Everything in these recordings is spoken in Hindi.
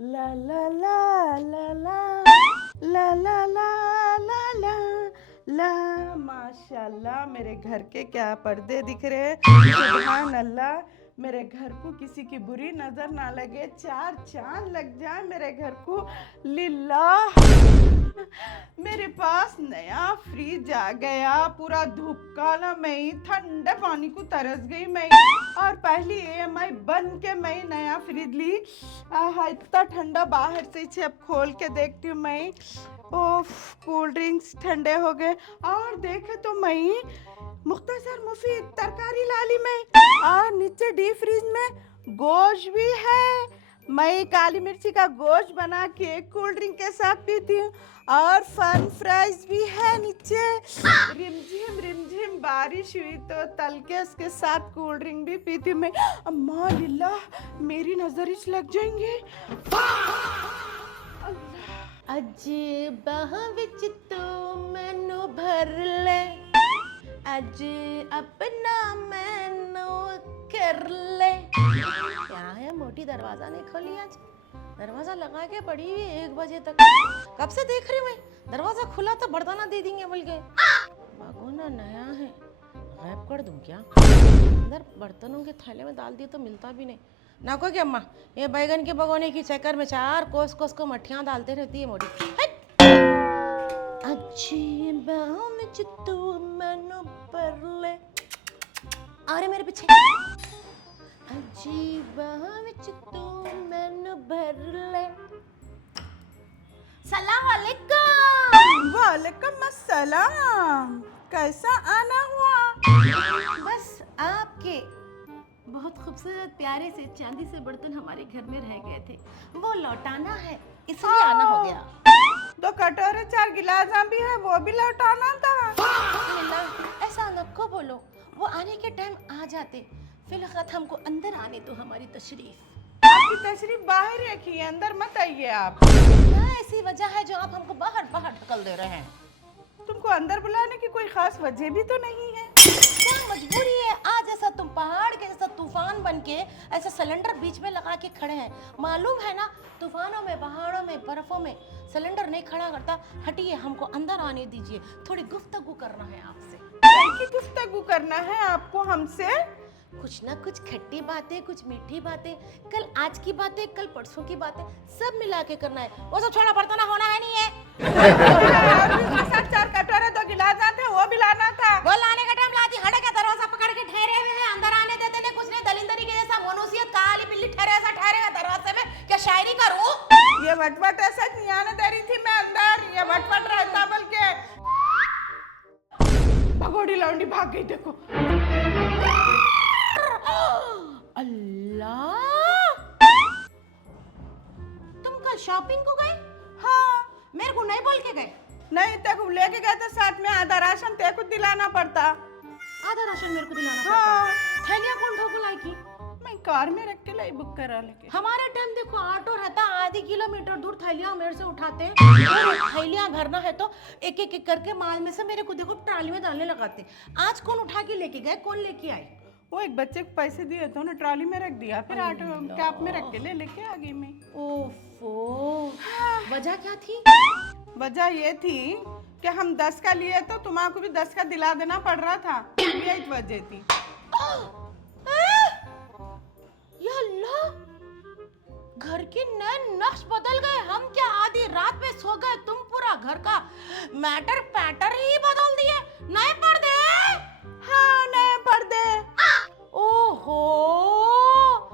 ला ला ला ला ला ला ला ला ला ला ला। माशाल्लाह मेरे घर के क्या पर्दे दिख रहे हैं। सुभान अल्लाह, मेरे घर को किसी की बुरी नजर ना लगे, चार चांद लग जाए मेरे घर को। लिल्लाह, मेरे पास नया फ्रिज आ गया। पूरा धूप काला, मैं ठंडे पानी को तरस गई मैं। और पहली EMI बन के मैं नया फ्रिज ली। आहा, इतना ठंडा बाहर से इसे अब खोल के देखती हूँ मैं। ओफ, कोल्ड ड्रिंक्स ठंडे हो गए। और देखे तो मैं मुख्तसर मुफीद तरकारी लाली में। और नीचे डीप फ्रीज में गोश्त भी है। मैं काली मिर्ची का गोश्त बना के कोल्ड ड्रिंक के साथ पीती हूँ। और फन फ्राइज भी है नीचे। रिमझिम रिमझिम बारिश हुई तो तल के उसके साथ कोल्ड ड्रिंक भी पीती मैं। अम्मा लिल्लाह, मेरी नजर इस लग जाएंगे। अजीब विच तू मैनू भर ले, अज अपना मैनू कर ले। क्या है, मोटी दरवाजा नहीं खोली आज। दरवाजा लगा के पड़ी हुई 1 बजे तक। कब से देख रही मैं, दरवाजा खुला तो बर्दाना दे देंगे बोल के। भगोना नया है, गायब कर दूं क्या? अंदर बर्तनों के थैले में डाल दिए तो मिलता भी नहीं। ना को क्या अम्मा, ये बैगन के भगोने की चक्कर में 4 कोस कोस को मठियाँ डालते रहती है मोटी। अजीब विच तू मैनू पर ले। अरे मेरे पीछे। अजीब विच तू मैनू भर ले। सलाम वालेकुम। वालेकुम अस्सलाम। कैसा आना हुआ? बस आपके बहुत खूबसूरत प्यारे से चांदी से बर्तन हमारे घर में रह गए थे, वो लौटाना है, इसलिए आना हो गया। 2 कटोरे 4 गिलास भी है, वो भी लौटाना था। ऐसा नको बोलो, वो आने के टाइम आ जाते। फिलहाल हमको अंदर आने दो हमारी तशरीफ। आपकी तशरीफ बाहर रखी है, अंदर मत आइए आप। क्या ऐसी वजह है जो आप हमको बाहर बाहर ढकल दे रहे हैं? तुमको अंदर बुलाने की कोई खास वजह भी तो नहीं है। क्या मजबूरी है? आज ऐसा तुम पहाड़ के जैसा तूफान बन के ऐसा सिलेंडर बीच में लगा के खड़े हैं। मालूम है ना, तूफानों में, पहाड़ों में, बर्फों में सिलेंडर नहीं खड़ा करता। हटिए, हमको अंदर आने दीजिए, थोड़ी गुफ्तगू करना है आपसे। क्या गुफ्तगू करना है आपको हमसे? कुछ ना कुछ खट्टी बातें, कुछ मीठी बातें, कल आज की बातें, कल परसों की बातें, सब मिला के करना है। वो सब छोड़ा बर्तन होना है नहीं है। 4 कटोरे 2 गिलास थे, वो भी लाना था। वो लाने का टाइम लाती, हटे के दरवाजा पकड़ के ठहरे हुए हैं, अंदर आने देते नहीं। कुछ नहीं, दलिंदरी के जैसा मनुष्यत काली बिल्ली ठहरे ऐसा ठहरेगा दरवाजे में। क्या शायरी करूं? ये वटवट ऐसा नहीं आने दे रही थी मैं अंदर, ये वटवट रहता बल्कि। भगोड़ी लौंडी भाग गई, देखो। अल्लाह, तुम कल शॉपिंग को गए? हाँ, मेरे को नहीं बोल के गए। नहीं, तेको लेके गए थे साथ में। आधा राशन तेको दिलाना पड़ता। आधा राशन मेरे को दिलाना पड़ता? हाँ। थैलियाँ कौन ढोको लाई की? मैं कार में रख के लाई, बुक करा लेके। हमारे टाइम देखो ऑटो रहता, आधी किलोमीटर दूर थैलियाँ मेरे से उठाते। थैलियाँ भरना है तो एक एक करके माल में से मेरे को देखो ट्राली में डालने लगाते। आज कौन उठा के लेके गए, कौन लेके आए? वो एक बच्चे को पैसे दिए तो ना ट्राली में रख दिया, फिर ऑटो कैब में रख के लेके आ गई मैं। ओफो, वजह क्या थी? वजह ये थी कि हम 10 का लिए तो तुम्हारे भी 10 का दिला देना पड़ रहा था, यही वजह थी। या अल्लाह, घर के नए नक्श बदल गए। हम क्या आधी रात में सो गए, तुम पूरा घर का मैटर पैटर ही बदल दिए। नए पर्दे? हाँ, नए पर्दे। ओहो,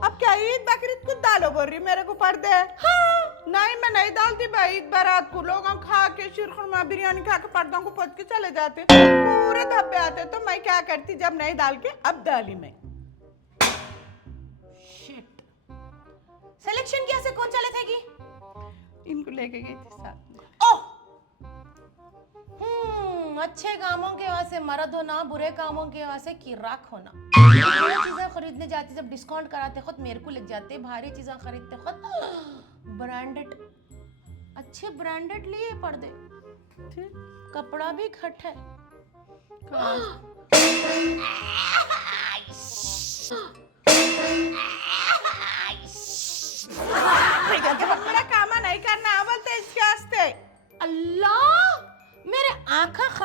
अब क्या ईद बकरीद को डालो बोल रही मेरे को पर्दे? हाँ। नहीं, मैं नहीं डालती भाई। ईद बारात को लोग खा के शीरखुरमा बिरयानी खा के पर्दों को पोंछ के चले जाते, पूरे धब्बे आते। तो मैं क्या करती, जब नहीं डाल के अब डाली मैं। शिट, सिलेक्शन कैसे कौन चले थे की? इनको लेके गई थी साथ में। ओह, अच्छे कामों के वास्ते मर्द होना, बुरे कामों के वास्ते किराक होना। चीजें खरीदने जाती जब डिस्काउंट कराते खुद मेरे को लग जाते, भारी चीजें खरीदते खुद ब्रांडेड, अच्छे ब्रांडेड लिए पर्दे, कपड़ा भी खट है।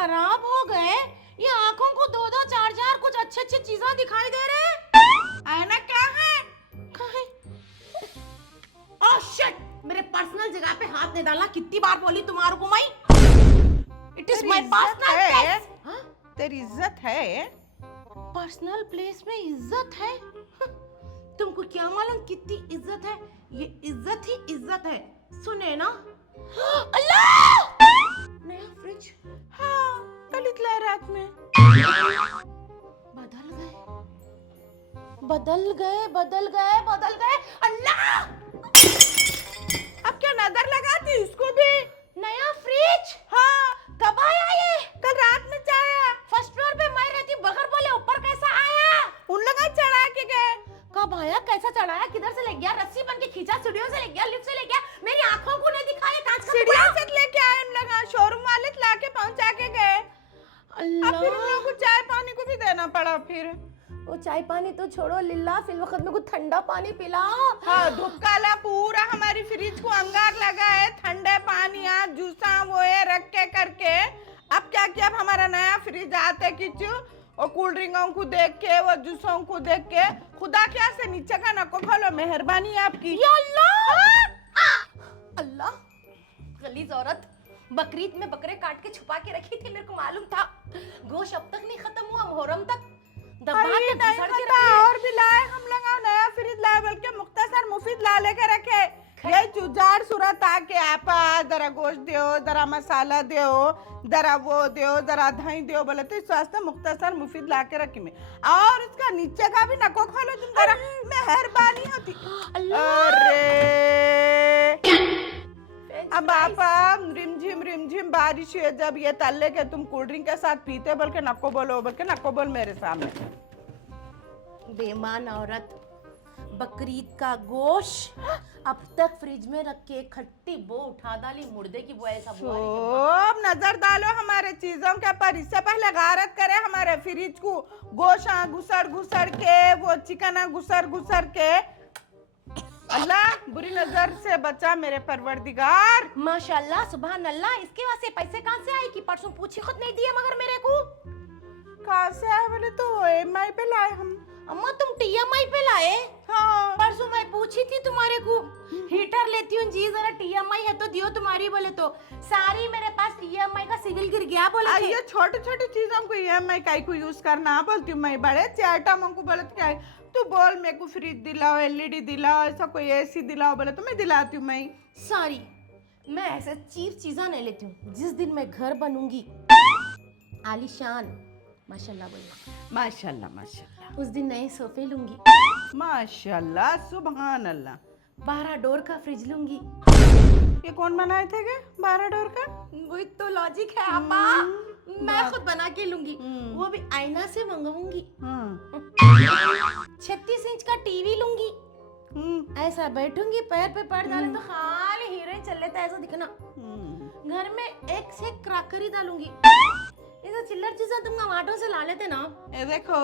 खराब हो गए? ये आंखों को दो दो चार चार कुछ अच्छे अच्छे चीजें दिखाई दे रहे हैं। आईना क्या है? कहाँ है? ओह शिट, मेरे पर्सनल जगह पे हाथ नहीं डालना। कितनी बार बोली तुम्हारे को मैं? It is my personal place. हाँ? तेरी इज्जत है? पर्सनल प्लेस में इज्जत है? तुमको क्या मालूम कितनी इज्जत है? ये इज्जत ही इज्जत है। सुने ना? अल्लाह! नया फ्रिज। हाँ, कल इतला रात में बदल गए, बदल गए, बदल गए, बदल गए। अल्लाह! अब क्या नजर लगाती उसको भी? नया फ्रिज? हाँ, कब आया ये? कल रात में आया। फर्स्ट फ्लोर पे मैं रहती, बगैर बोले ऊपर कैसा आया? उन लोग चढ़ा के गए। कब आया? कैसा चढ़ाया? किधर से ले गया? रस्सी बन के खींचा? सीढ़ियों से ले गया? लिफ्ट से ले गया? मेरी आंखों को नहीं दिखाया? कांच का सीढ़ियों से लेके आए उन लोग, शोरूम वाले लाके पहुंचा के गए। अब फिर उन लोगों को चाय पानी को भी देना पड़ा। फिर वो चाय पानी तो छोड़ो लिल्ला, फिर वक्त में कुछ ठंडा पानी पिला। हाँ, धूप काला पूरा हमारी फ्रिज को अंगार लगा है। ठंडे पानी आज जूसा वो है रख के करके। अब क्या किया? अब हमारा नया फ्रिज आते किचू और कोल्ड ड्रिंकों को देख के, वो जूसों को देख के, खुदा क्या से नीचे का नको खोलो। मेहरबानी आपकी। या अल्लाह! अल्लाह! गलीज औरत, बकरीद में बकरे काट के छुपा के रखी थी, मेरे को मालूम था। गोश्त अब तक नहीं खत्म हुआ, मुहर्रम तक दबा के घुसड़ के रखी है। और भी लाए हम लोग, नया फ्रिज लाए, बल्कि मुख्तसर मुफीद ला लेके रखे। ये जुजाड़ सूरत आके आपा जरा गोश्त दियो, जरा मसाला दियो, जरा वो दियो, जरा दही दियो, बोले तो इस वास्ते मुख्तसर मुफीद ला के रखी में। और उसका नीचे का भी नको खोलो तुम, जरा मेहरबानी होती। अरे अब आपा रिमझिम बारिश है, जब ये तल्ले के तुम कोल्ड ड्रिंक के साथ पीते, बल्कि नको बोलो, बल्कि नको बोल मेरे सामने। बेईमान औरत, बकरीद का गोश्त अब तक फ्रिज में रख के खट्टी बो उठा डाली, मुर्दे की बो ऐसा बुआ रही है। अब नजर डालो हमारे चीजों के पर, इससे पहले गारत करे हमारे फ्रिज को। गोशा घुसड़ के, वो चिकना घुसड़ के। अल्लाह बुरी नजर से बचा मेरे परवरदिगार। माशाल्लाह, सुभान अल्लाह। इसके वास्ते पैसे कहाँ से आए कि परसों पूछी खुद नहीं दिए मगर मेरे को? कहाँ से आए? बोले तो EMI पे लाए हम। अम्मा तुम TMI पे लाए? हाँ, परसों मैं पूछी थी तुम्हारे को, हीटर लेती हूँ जी, जरा TMI है तो दियो तुम्हारी, बोले तो सारी मेरे पास TMI का सिग्नल गिर गया बोले थे। ये छोटी छोटी चीजों को EMI का को यूज करना बोलती हूँ मैं। बड़े आइटमों को बोले तो क्या है, तू बोल मेरे को फ्रिज दिलाओ, LED दिलाओ, ऐसा कोई AC दिलाओ, बोले तो मैं दिलाती हूँ मैं। सॉरी, मैं ऐसे चीप चीज़ा नहीं लेती हूँ। जिस दिन मैं घर बनूंगी आलीशान, माशाल्लाह बोलना, माशाल्लाह माशाल्लाह, उस दिन नए सोफे लूंगी, माशाल्लाह सुभान अल्लाह। 12 डोर का फ्रिज लूंगी। ये कौन बनाए थे के 12 डोर का? वही तो लॉजिक है आपा, मैं खुद बना के लूंगी, वो भी आईना से मंगवाऊंगी। 36 इंच का टीवी लूंगी, ऐसा बैठूंगी पैर पे पैर डाले तो खाली हीरोइन चल लेता है ऐसा दिखना। घर में एक से एक क्रॉकरी डालूंगी। ये तो चिल्लर चीज़ें तुम टमाटो से ला लेते ना। ये देखो,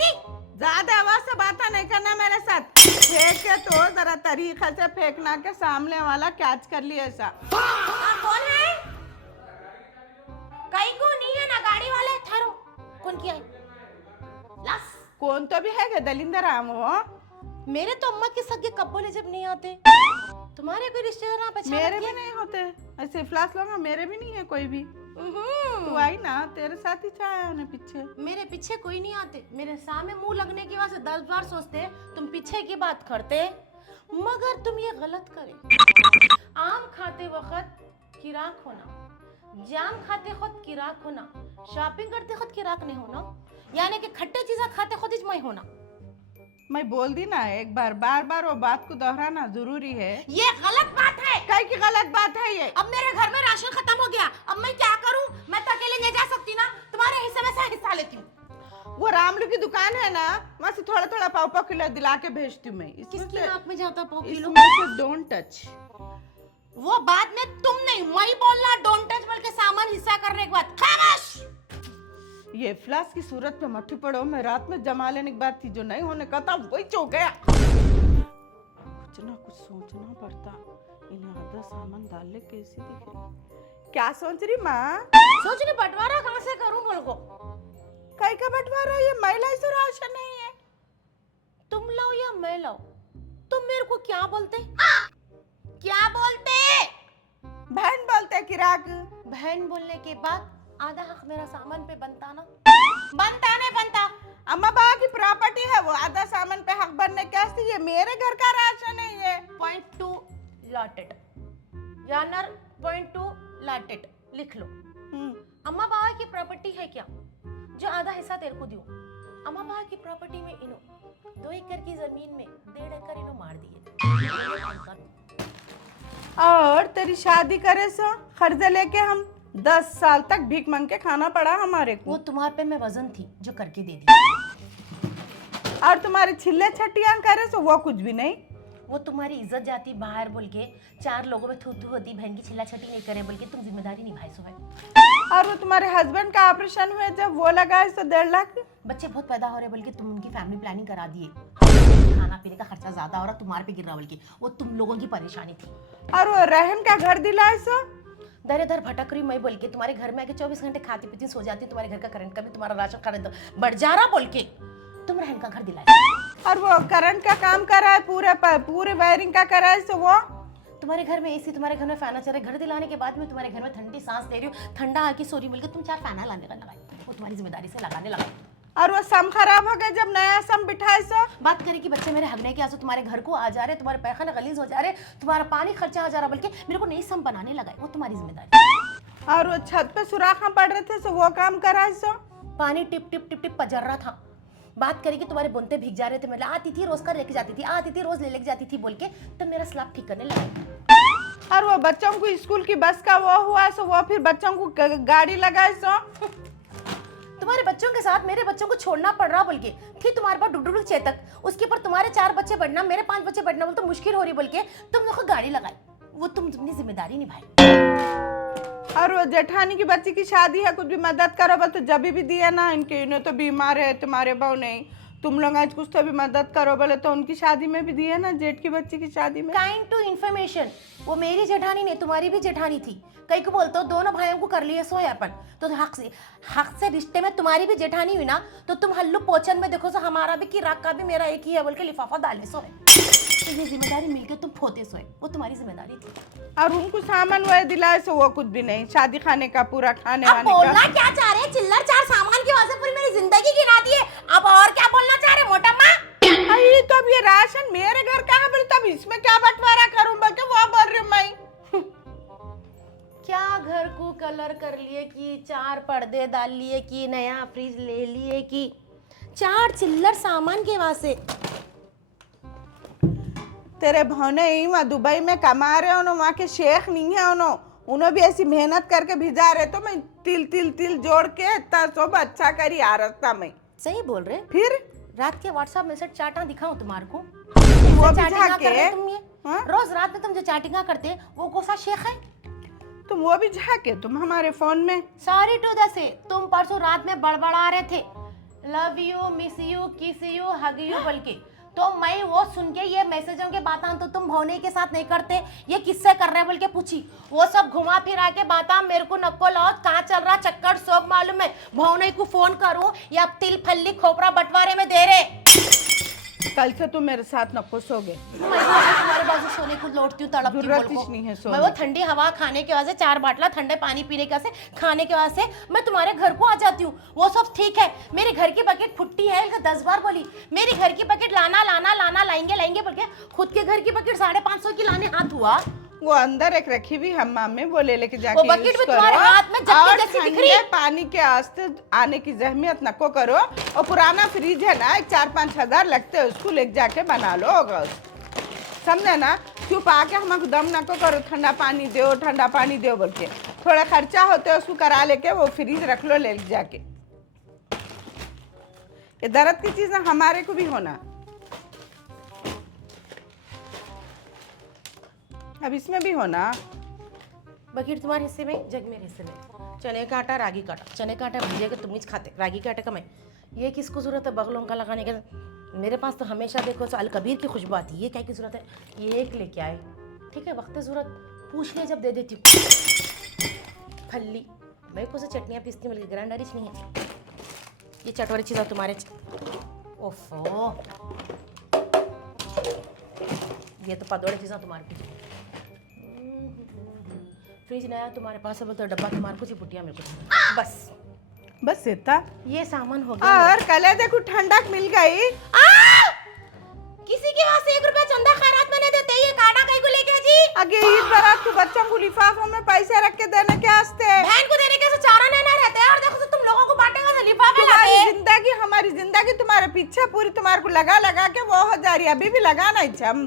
जी ज्यादा आवाज से बात नहीं करना मेरे साथ। फेंक के तो जरा तरीका से फेंकना के सामने वाला कैच कर लिया ऐसा। कौन है? कहीं को नहीं है ना गाड़ी वाले, ठहरो। कौन किया है? लस कौन तो भी है दलिंदर राम वो। मेरे तो अम्मा के सगे कब्बोले जब नहीं आते, तुम्हारे कोई रिश्तेदार ना पहचान? मेरे भी नहीं होते ऐसे फ्लास लोग, मेरे भी नहीं है कोई भी। तू आई ना, तेरे साथ ही छाया उन्हें पीछे। मेरे पीछे कोई नहीं आते, मेरे सामने मुंह लगने की वजह से 10 बार सोचते तुम पीछे की बात करते, मगर तुम ये गलत करे। आम खाते वक्त किराक होना, जाम खाते खुद किराक होना, शॉपिंग करते खुद किराक नहीं होना, यानी कि खट्टे चीजें खाते खुद इजमाई होना। मैं बोल दी ना एक बार, बार बार वो बात को दोहराना जरूरी है। ये गलत बात है। कई की गलत बात है ये? अब मेरे घर में राशन खत्म हो गया, अब मैं क्या करूं? मैं तो अकेले नहीं जा सकती ना, तुम्हारे हिस्से में से हिस्सा लेती हूँ। वो रामलू की दुकान है ना, वहाँ से थोड़ा थोड़ा पाव किलो दिला के भेजती हूँ मैं। किसकी नाक में जाता पाव किलो? Don't touch. वो बाद में तुम नहीं मैं बोलना, डोंट टच बोल के सामान हिस्सा करने के बाद खामोश। ये फ्लास की सूरत पे मट्टी पड़ो, मैं रात में जमा लेने की बात थी, जो नहीं होने का था वही चो गया। कुछ ना कुछ सोचना पड़ता। इन्हें आधा सामान डाल ले कैसी दिख रही, क्या सोच रही माँ? सोच रही बंटवारा कहाँ से करूं बोल को। कई का बंटवारा? ये महिला से राशन नहीं है। तुम लाओ या मैं लाओ, तुम मेरे को क्या बोलते? क्या बोलते? बहन बोलते किराक। बहन बोलने के बाद आधा हक मेरा सामान पे बनता ना? बनता नहीं बनता? अम्मा बाबा की प्रॉपर्टी है, वो आधा सामान पे हक बनने कैसे? ये मेरे घर का राशन नहीं है। पॉइंट टू लॉटेड यानर पॉइंट टू लॉटेड लिख लो। अम्मा बाबा की प्रॉपर्टी है क्या जो आधा हिस्सा तेरे को दूं? अम्मा बाबा की प्रॉपर्टी में इनो 2 एकड़ की जमीन में 1.5 एकड़ इनो मार दिए। और तेरी शादी करे सो कर्जे लेके हम 10 साल तक भीख मांग के खाना पड़ा हमारे को। वो तुम्हारे पे मैं वजन थी जो करके दे दी। और तुम्हारे छिल्ले छटियां करे सो वो कुछ भी नहीं। वो तुम्हारी इज्जत जाती बाहर बोल के 4 लोगों में थू थू होती, बहन की छिल्ला छटी नहीं करे बोल के तुम जिम्मेदारी निभाई सो है। और वो तुम्हारे हस्बैंड का ऑपरेशन हुए जब वो लगा सो 1.5 लाख। बच्चे बहुत पैदा हो रहे बोल के तुम उनकी फैमिली प्लानिंग करा दिए, खाना पीने का खर्चा ज्यादा हो रहा तुम्हारे पे गिर रहा बोल के, वो तुम लोगों की परेशानी थी। और वो रहन का घर दिलाए सो दर दर भटक रही मैं बोल के, तुम्हारे घर में आके 24 घंटे खाती पीती सो जाती, तुम्हारे घर का करंट का भी तुम्हारा राशन खरीद बढ़ जा रहा बोल के तुम रहन का घर दिलाए। और वो करंट का काम करा है, पूरे वायरिंग का करा है सो वो। तुम्हारे घर में एसी, तुम्हारे घर में फैन चल रहा है, घर दिलाने के बाद में तुम्हारे घर में ठंडी सांस दे रही हूँ, ठंडा आके सो रही बोल के तुम 4 फैन लाने का लगाए, वो तुम्हारी जिम्मेदारी से लगाने लगाए। और वो सम खराब हो गए जब नया सम बिठाए सो। बात करें कि बच्चे मेरे हगने के आंसू तुम्हारे घर को आ जा रहे, तुम्हारे पैखाने गलीज हो जा रहे, तुम्हारा पानी खर्चा हो जा रहा, बल्कि मेरे को नई सम बनाने लगाए, वो तुम्हारी जिम्मेदारी। और वो छत पे सुराखा पड़ रहे थे सो वो काम कराए सो। पानी टिप टिप टिप टिप पजर रहा था। बात करें कि तुम्हारे बुनते भीग जा रहे थे, मैं आती थी रोज कर लेके जाती थी, आती थी रोज ले लेके जाती थी बोल के तब मेरा स्लैब ठीक करने लगा। और वो बच्चों को स्कूल की बस का वो हुआ सो वो फिर बच्चों को गाड़ी लगाए सो। तुम्हारे बच्चों के साथ मेरे बच्चों को छोड़ना पड़ रहा बोल के, फिर तुम्हारे पास डुडुडु चेतक, उसके ऊपर तुम्हारे 4 बच्चे बढ़ना, मेरे 5 बच्चे बढ़ना बोल तो मुश्किल हो रही बोल के तुम लोग को गाड़ी लगाई, वो तुम अपनी जिम्मेदारी निभाई। और वो जेठानी की बच्ची की शादी है, कुछ भी मदद करो बोल तो जब भी दिया ना, इनके इन्हें तो बीमार है, तुम्हारे बहू नहीं, तुम लोग आज कुछ तो भी मदद करो बोले तो उनकी शादी में भी दिया ना, जेठ की बच्ची की शादी में। काइंड टू इन्फॉर्मेशन, वो मेरी जेठानी नहीं तुम्हारी भी जेठानी थी, कई को बोलते हो दोनों भाइयों को कर लिए सोए अपन, तो हक से रिश्ते में तुम्हारी भी जेठानी हुई ना, तो तुम हल्लू पोचन में देखो सो हमारा भी कि राग का भी मेरा एक ही है बोल के लिफाफा डालने सोए, तो ये जिम्मेदारी मिलकर तुम फोते सोए, वो तुम्हारी जिम्मेदारी थी। और उनको सामान वो दिलाए सो वो कुछ भी नहीं, शादी खाने का पूरा खाने अब वाने बोलना का। क्या चाह रहे? चिल्लर 4 सामान की वजह से पूरी मेरी जिंदगी गिना दी है, अब और क्या बोलना चाह रहे मोटा माँ? अरे तो अब ये राशन मेरे घर का है बोले तब इसमें क्या बंटवारा करूं बोल के वो बोल रही हूं मैं। क्या घर को कलर कर लिए कि 4 पर्दे डाल लिए कि नया फ्रिज ले लिए कि 4 चिल्लर सामान के वास्ते। तेरे भावने ही वहाँ दुबई में कमा रहे हो ना, वहाँ के शेख नहीं है उन्होंने भी ऐसी मेहनत करके भिजा रहे, तो मैं तिल तिल तिल जोड़ के इतना सब अच्छा करी आ रस्ता में। सही बोल रहे। फिर रात के व्हाट्सएप मैसेज चाटा दिखाऊं तुम्हारे को? वो भी चैटिंगा जाके करते तुम ये हाँ? रोज रात में तुम जो चैटिंगा करते वो कौन सा शेख है? तुम वो भी जाके तुम हमारे फोन में। सॉरी टू द से, तुम परसों रात में बड़बड़ा रहे थे लव यू मिस यू किस यू हग यू बोल के, तो मैं वो सुन के ये मैसेजों के बातें तो तुम भौने के साथ नहीं करते, ये किससे कर रहे बोल के पूछी, वो सब घुमा फिरा के बाता मेरे को नक्को लाओ, कहाँ चल रहा चक्कर सब मालूम है, भौने को फोन करूं या तिल फल्ली खोपरा बंटवारे में दे रहे। कल से तुम मेरे साथ न खुश हो गए। मैं तुम्हारे बाजू सोने को लौटती हूँ तड़पती जरूरत बोल को। ही नहीं है सोने मैं वो ठंडी हवा खाने के वास्ते 4 बाटला ठंडे पानी पीने के वास्ते खाने के वास्ते मैं तुम्हारे घर को आ जाती हूँ, वो सब ठीक है। मेरे घर की बकेट फुट्टी है 10 बार बोली, मेरी घर की बकेट लाना लाना लाना लाएंगे लाएंगे बोल के खुद के घर की बकेट 550 की लाने हाथ हुआ। वो अंदर एक रखी हुई हम्माम में, वो ले लेके जाके वो बकेट भी तुम्हारे हाथ में जट्टी जैसी दिख रही है। पानी के आस्ते आने की जहमियत नको करो, और पुराना फ्रिज है ना 4-5 हजार लगते हैं, उसको ले जाके बना लो होगा, समझे ना? क्यों पाके हमको दम नको करो, ठंडा पानी दो बोल के, थोड़ा खर्चा होते है उसको करा लेके वो फ्रिज रख लो ले जाके। ये दर्द की चीज हमारे को भी होना। अब इसमें भी होना। बकेट तुम्हारे हिस्से में, जग मेरे हिस्से में। चने का आटा रागी का आटा, चने का आटा भुजिया के तुम ही खाते, रागी के आटे का मैं। ये किसको जरूरत है बगलों का लगाने के? मेरे पास तो हमेशा देखो तो अल कबीर की खुशबू आती है, ये क्या की जरूरत है? ये एक लेके आए, ठीक है, वक्त जरूरत पूछ ले जब दे देती हूँ। फल्ली मैं को से चटनियाँ पीसती मिल ग्राइंडर नहीं है ये चटवरी चीज़ तुम्हारे ओफो ये तो पदोड़े चीज़ तुम्हारे कुछ फ्रिज नया तुम्हारे पास है तो डब्बा तुम्हारे कुछ पुटिया मेरे को बस इतना ये सामान हो गया और कल देखो ठंडक मिल गई। किसी के वहाँ से 1 रुपया चंदा खैरात में नहीं देते ये काटा कहीं को लेके जी आगे ईद बारात को बच्चों को लिफाफों में पैसे रख के देने के वास्ते बहन को देने के से चारा नहीं रहते हैं और देखो तो तुम लोगों को बांटेगा तो लिफाफे तुम्हारी लाते जिंदगी हमारी जिंदगी तुम्हारे पीछे पूरी तुम्हारे को लगा लगा के वो हो जा रही है। अभी भी लगाना ही हम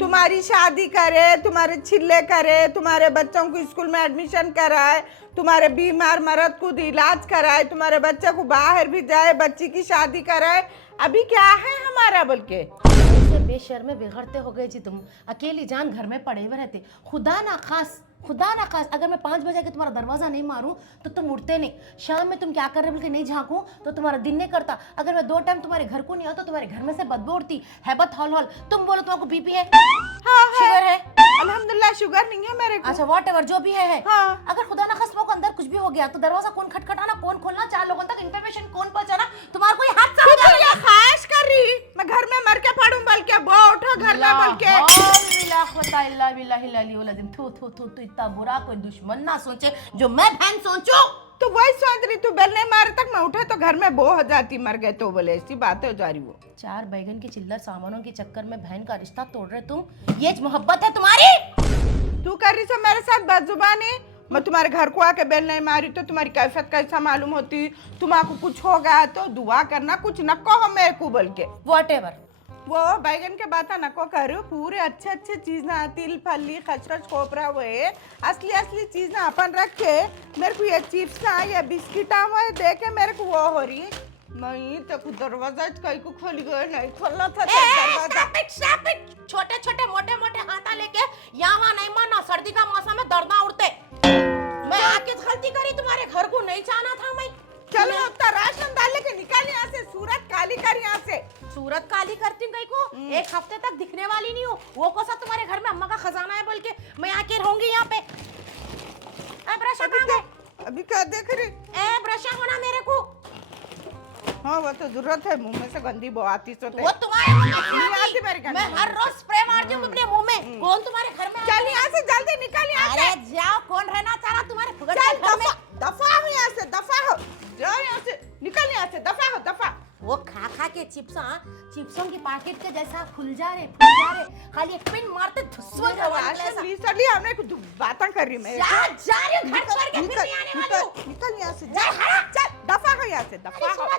तुम्हारी शादी करे, तुम्हारे छिल्ले करे, तुम्हारे बच्चों को स्कूल में एडमिशन कराए, तुम्हारे बीमार मर्द को इलाज कराए, तुम्हारे बच्चे को बाहर भी जाए, बच्ची की शादी कराए। अभी क्या है हमारा बल्कि बेशर्मे बिगड़ते हो गए जी तुम अकेली जान घर में पड़े हुए रहते। खुदा ना खास अगर मैं 5 बजे के तुम्हारा दरवाजा नहीं मारूं तो तुम उठते नहीं। शाम में तुम क्या कर रहे बोल नहीं झांकूं तो तुम्हारा दिन नहीं करता। अगर मैं 2 टाइम तुम्हारे घर को नहीं आता तो तुम्हारे घर में से बदबू उठती हैबत हॉल तुम बोलो तुम्हारे बीपी है हाँ शुगर है अल्हम्दुलिल्लाह शुगर नहीं है मेरे को। अच्छा व्हाटएवर जो भी है हाँ। अगर खुदा ना खास को अंदर कुछ भी हो गया तो दरवाजा कौन खटखटाना कौन खोलना 4 लोगों तक इंफॉर्मेशन कौन पहुंचाना तुम्हारा कोई हाथ तू तो ये ख्वाहिश कर रही मैं घर में मर के पड़ूं बल्कि वो उठो घर में बल्कि तू इतना बुरा कोई दुश्मन ना सोचे जो मैं बहन सोचूं। तो वही सोच रही तू बेल नहीं मारे तक मैं उठे तो घर में बो हो जाती मर गए तो बोले ऐसी बात हो जा रही वो 4 बैगन की चिल्लर सामानों के चक्कर में बहन का रिश्ता तोड़ रहे तुम। ये मोहब्बत है तुम्हारी। तू कर रही से मेरे साथ बदजुबानी। मैं तुम्हारे घर को आके बेल नहीं मारी तो तुम्हारी कैफियत कैसा मालूम होती। तुम्हारा कुछ होगा तो दुआ करना कुछ न कहो मेरे को बोल के व्हाटएवर वो बैगन के बात नको करो पूरे अच्छे चीज ना तिल फली खचखच खोपरा हुए असली चीज ना अपन रख के मेरे को ये चिप्स ना ये बिस्किट हुए दे के मेरे को वो हो रही मैं तो दरवाजा कहीं को खोल गए नहीं खोलना था दरवाजा। छोटे मोटे हाथा लेके यहाँ नहीं माना सर्दी का मौसम में दर्द उड़ते मैं आके गलती करी तुम्हारे घर को नहीं जाना था मैं। चलो अब तो राशन डाल के निकाल यहाँ से सूरत काली कर यहाँ से। सूरत काली करती हूँ कहीं को 1 हफ्ते तक दिखने वाली नहीं हूँ। वो कौन सा तुम्हारे घर में अम्मा का खजाना है बोल के मैं आके रहूंगी यहाँ पे। ब्रश अभी क्या देख रही ब्रश होना मेरे को। हाँ वो तो जरूरत है मुंह में से गंदी बो आती तो वो तुम्हारे नहीं आती मेरे घर मैं हर रोज स्प्रे मारती हूँ अपने मुंह में। कौन तुम्हारे घर में चल यहाँ से जल्दी निकल यहाँ से। अरे जाओ कौन रहना चाह रहा तुम्हारे फुगड़ चल के घर में। दफा हो यहाँ से दफा हो जाओ यहाँ से निकल यहाँ से दफा। वो खा के चिप्सों की पैकेट के जैसा खुल जा रहे खाली एक पिन मारते धुस्सुआ रिसेंटली हमने कुछ बातें कर रही मैं जा रही हूँ घर छोड़ के फिर नहीं आने वाली हूँ। निकल यहाँ से चल दफा हो यहाँ से दफा हो।